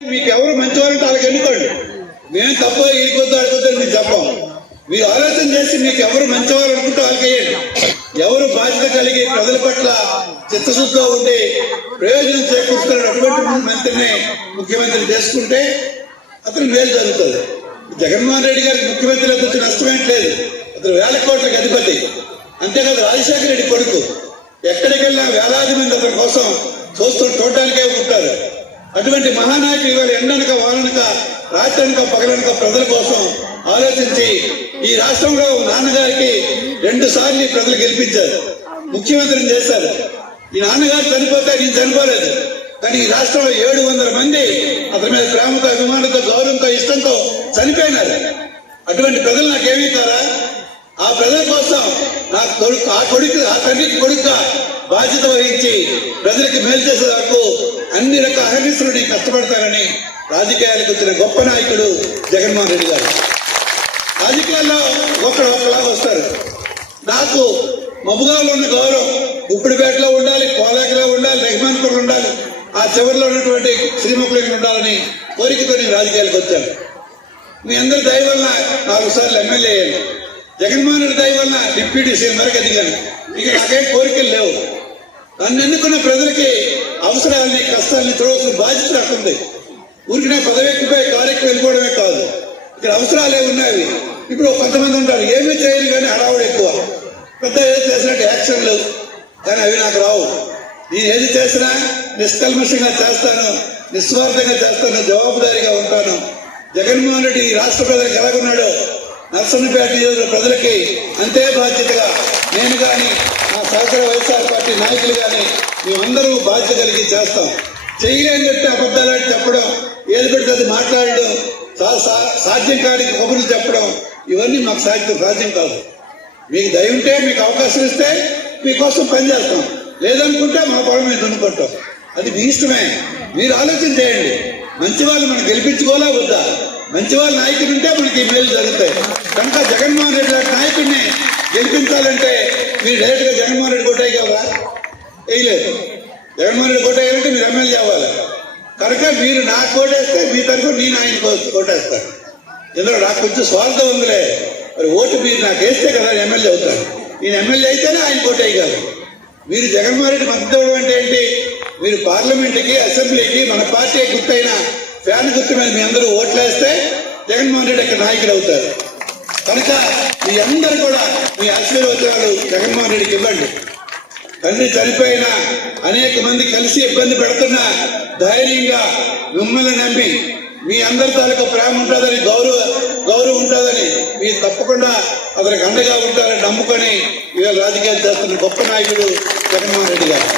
మీకు ఎవరు మంచివారంటే వాళ్ళకి ఎన్నుకోండి మేము తప్ప ఈడికొద్దు ఆడుకోద్దని మీకు చెప్పాం. మీరు ఆలోచన చేసి మీకు ఎవరు మంచివారు అనుకుంటే వాళ్ళకి ఎవరు బాధ్యత కలిగి ప్రజల పట్ల చిత్తశుద్ధిగా ఉండి ప్రయోజనం చేకూరుతున్న అటువంటి మంత్రిని ముఖ్యమంత్రి చేసుకుంటే అతను మేలు జరుగుతుంది. జగన్మోహన్ రెడ్డి గారికి ముఖ్యమంత్రి వచ్చి నష్టమేట్లేదు అతను వేల కోట్లకు అధిపతి. అంతేకాదు రాజశేఖర రెడ్డి కొడుకు. ఎక్కడికి వెళ్ళినా వేలాది మంది అతని కోసం చూస్తూ చూడటానికే ఉంటారు. అటువంటి మహానాయకులు ఇవాళ ఎండనక వాననక రాత్రనక పగలనక ప్రజల కోసం ఆలోచించి ఈ రాష్ట్రంలో నాన్నగారికి రెండు సార్లు ప్రజలు గెలిపించారు. ముఖ్యమంత్రిని చేశారు. ఈ నాన్నగారు చనిపోతే నేను చనిపోలేదు. కానీ ఈ రాష్ట్రంలో ఏడు వందల మంది అతని మీద ప్రేమతో అభిమానంతో గౌరవంతో ఇష్టంతో చనిపోయినారు. అటువంటి ప్రజలు నాకేమీ కారా? ఆ ప్రజల కోసం నా కొడుకు ఆ కొడుకు ఆ తండ్రికి కొడుకు బాధ్యత వహించి ప్రజలకు మేలు చేసే వరకు అన్ని రకాల అహర్నిశలుడి కష్టపడతారని రాజకీయాలకు వచ్చిన గొప్ప నాయకుడు జగన్మోహన్ రెడ్డి గారు. రాజకీయాల్లో ఒకడు ఒకలాగా వస్తారు. నాకు మబ్బుగాలో ఉన్న గౌరవం ఉప్పుడిపేటలో ఉండాలి కోలాకిలో ఉండాలి రెహమాన్పూర్ ఉండాలి ఆ చివరిలో ఉన్నటువంటి శ్రీముఖులకి ఉండాలని కోరికతో నేను రాజకీయాలకు వచ్చాను. మీ అందరి దయ వలన నాలుగు సార్లు ఎమ్మెల్యే అయ్యాను. జగన్మోహన్ రెడ్డి దయ వలన డిప్యూటీ సీఎం వరకు ఎదిగాను. ఇక నాకేం కోరికలు లేవు. నన్ను ఎన్నుకున్న ప్రజలకి అవసరాలని కష్టాలని చూడవలసిన బాధ్యత నాకుంది. ఊరికినే పదవెక్కిపోయి కారెక్కి వెళ్ళిపోవడమే కాదు. ఇక్కడ అవసరాలే ఉన్నాయి. ఇప్పుడు కొంతమంది ఉంటారు. ఏమీ చేయరు కానీ హడావుడు ఎక్కువ. పెద్ద ఏది చేసినట్టు యాక్షన్లు కానీ అవి నాకు రావు. నేను ఏది చేసినా నిష్కల్మషంగా చేస్తాను నిస్వార్థంగా చేస్తాను జవాబుదారీగా ఉంటాను. జగన్మోహన్ రెడ్డి రాష్ట్ర ప్రజలకు ఎలాగున్నాడో నర్సన్నపేట ప్రజలకి అంతే బాధ్యతగా నేను కానీ నా సహచర నాయకులుగానే నాయకులు కానీ మేమందరూ బాధ్యత కలిగి చేస్తాం. చేయలేని చెప్తే అబద్ధాలు చెప్పడం ఏది పెడితే అది మాట్లాడడం సా- సా- సాధ్యం కాడికి కబుర్లు చెప్పడం ఇవన్నీ మాకు సాధ్యం సాధ్యం కాదు. మీకు దయ ఉంటే మీకు అవకాశం ఇస్తే మీకోసం పనిచేస్తాం లేదనుకుంటే మా పొలం మీద దున్నుకుంటాం. అది మీ ఇష్టమే. మీరు ఆలోచన చేయండి. మంచి వాళ్ళు మనం గెలిపించుకోలే వద్దా? మంచి వాళ్ళ నాయకుడు ఉంటే మనకి ఈ మేలు జరుగుతాయి. కనుక జగన్మోహన్ రెడ్డి లాంటి నాయకుడిని గెలిపించాలంటే మీరు డైరెక్ట్గా జగన్మోహన్ రెడ్డి కొట్టేయగలరా వేయలేదు. జగన్మోహన్ రెడ్డి కొట్టేయాలంటే మీరు ఎమ్మెల్యే అవ్వాలి. కనుక మీరు నాకు కోటేస్తే మీ తరఫున నేను ఆయన కోటేస్తాను. ఇందులో నాకు కొంచెం స్వార్థం ఉందిలే. మరి ఓటు మీరు నాకు వేస్తే కదా ఎమ్మెల్యే అవుతాను. నేను ఎమ్మెల్యే అయితేనే ఆయన కోట వేయగలరు మీరు జగన్మోహన్ రెడ్డి మద్దతు ఇవ్వడం అంటే ఏంటి? మీరు పార్లమెంట్కి అసెంబ్లీకి మన పార్టీ గుర్తైన ఫ్యాన్ గుర్తు మీద మీ అందరూ ఓట్లేస్తే జగన్మోహన్ రెడ్డి ఇక్కడ నాయకుడు అవుతారు. కనుక మీ అందరు కూడా మీ ఆశీర్వచనాలు జగన్మోహన్ రెడ్డికి ఇవ్వండి. తల్లి చనిపోయిన అనేక మంది కలిసి ఇబ్బంది పెడుతున్నా ధైర్యంగా మిమ్మల్ని నమ్మి మీ అందరి తాలూకు ప్రేమ ఉంటుందని గౌరవ గౌరవం ఉంటుందని మీరు తప్పకుండా అతనికి అండగా ఉంటారని నమ్ముకొని ఇవాళ రాజకీయాలు చేస్తున్న గొప్ప నాయకుడు జగన్మోహన్ రెడ్డి గారు.